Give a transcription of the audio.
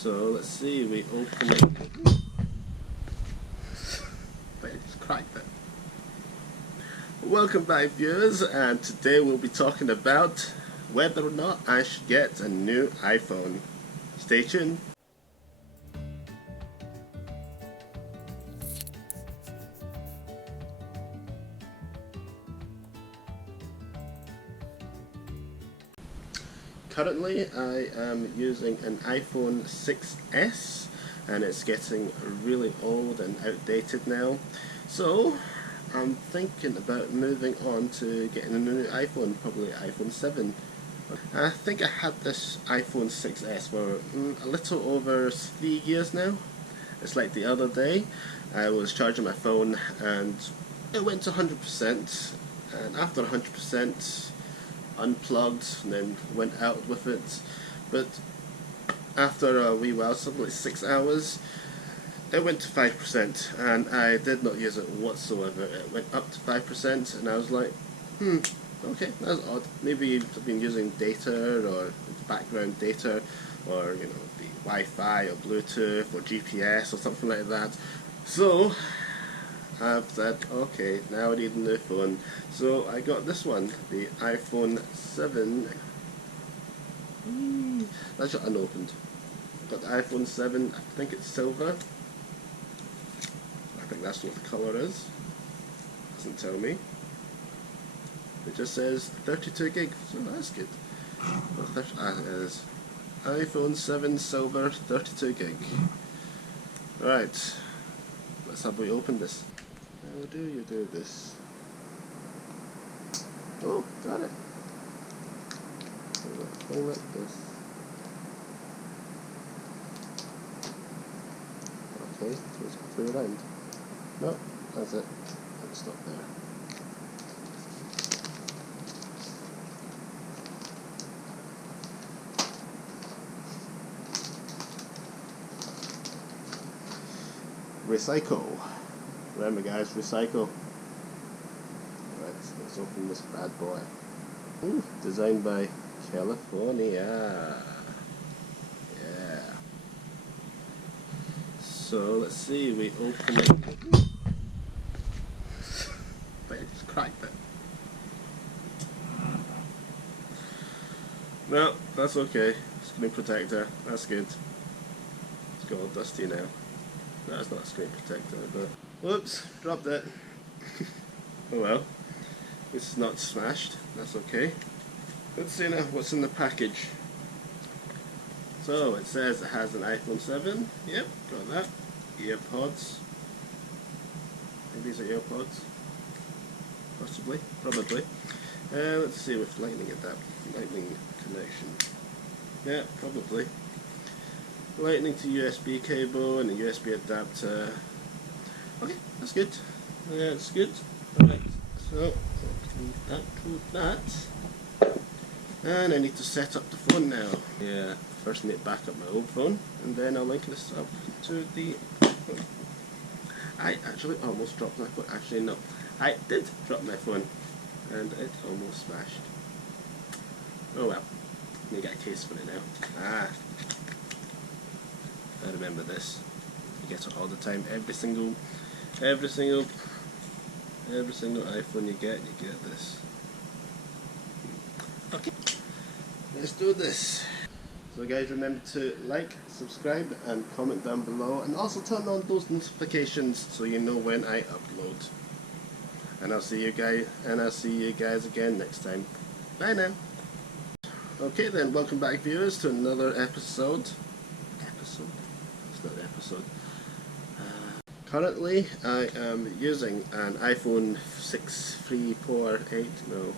So let's see, we open it. Wait, it's cracked it. Welcome back, viewers, and today we'll be talking about whether or not I should get a new iPhone. Stay tuned. Currently I am using an iPhone 6s and it's getting really old and outdated now, so I'm thinking about moving on to getting a new iPhone, probably iPhone 7. I think I had this iPhone 6s for a little over 3 years now. It's like the other day I was charging my phone and it went to 100%, and after 100% unplugged and then went out with it, but after a wee while, something like 6 hours, it went to 5%, and I did not use it whatsoever. It went up to 5%, and I was like, okay, that's odd. Maybe I've been using data or background data, or the Wi-Fi or Bluetooth or GPS or something like that. So I've said, okay, now I need a new phone. So I got this one, the iPhone 7. That's unopened. Got the iPhone 7, I think it's silver. I think that's what the colour is. Doesn't tell me. It just says 32 gig, so that's good. It is iPhone 7 silver 32 gig. Right, let's have we open this. How do you do this? Oh, got it. Thing like this. Okay, so let's go through around. No, that's it. Let's stop there. Recycle. Remember, guys, recycle. Right, let's open this bad boy. Ooh, designed by California. Yeah. So let's see, we open it. Wait, it's cracked it. No, that's okay. Screen protector, that's good. It's got all dusty now. No, it's not a screen protector, but whoops, dropped it. Oh well, this is not smashed, that's okay. Let's see now what's in the package. So it says it has an iPhone 7, yep, got that. Earpods. Maybe these are earpods. Possibly, probably. Let's see with lightning connection. Yeah, probably. Lightning to USB cable and a USB adapter. Okay, that's good. Yeah, it's good. Alright, so that. And I need to set up the phone now. Yeah, first I need to back up my old phone, and then I'll link this up to the phone. I actually almost dropped my phone. Actually, no, I did drop my phone, and it almost smashed. Oh well, let me get a case for it now. I remember this. You get it all the time. Every single iPhone you get this. Okay, let's do this. So guys, remember to like, subscribe and comment down below, and also turn on those notifications so you know when I upload. And I'll see you guys again next time. Bye now. Okay then, welcome back, viewers, to another episode. It's not an episode. Currently I am using an iPhone 6 348, no.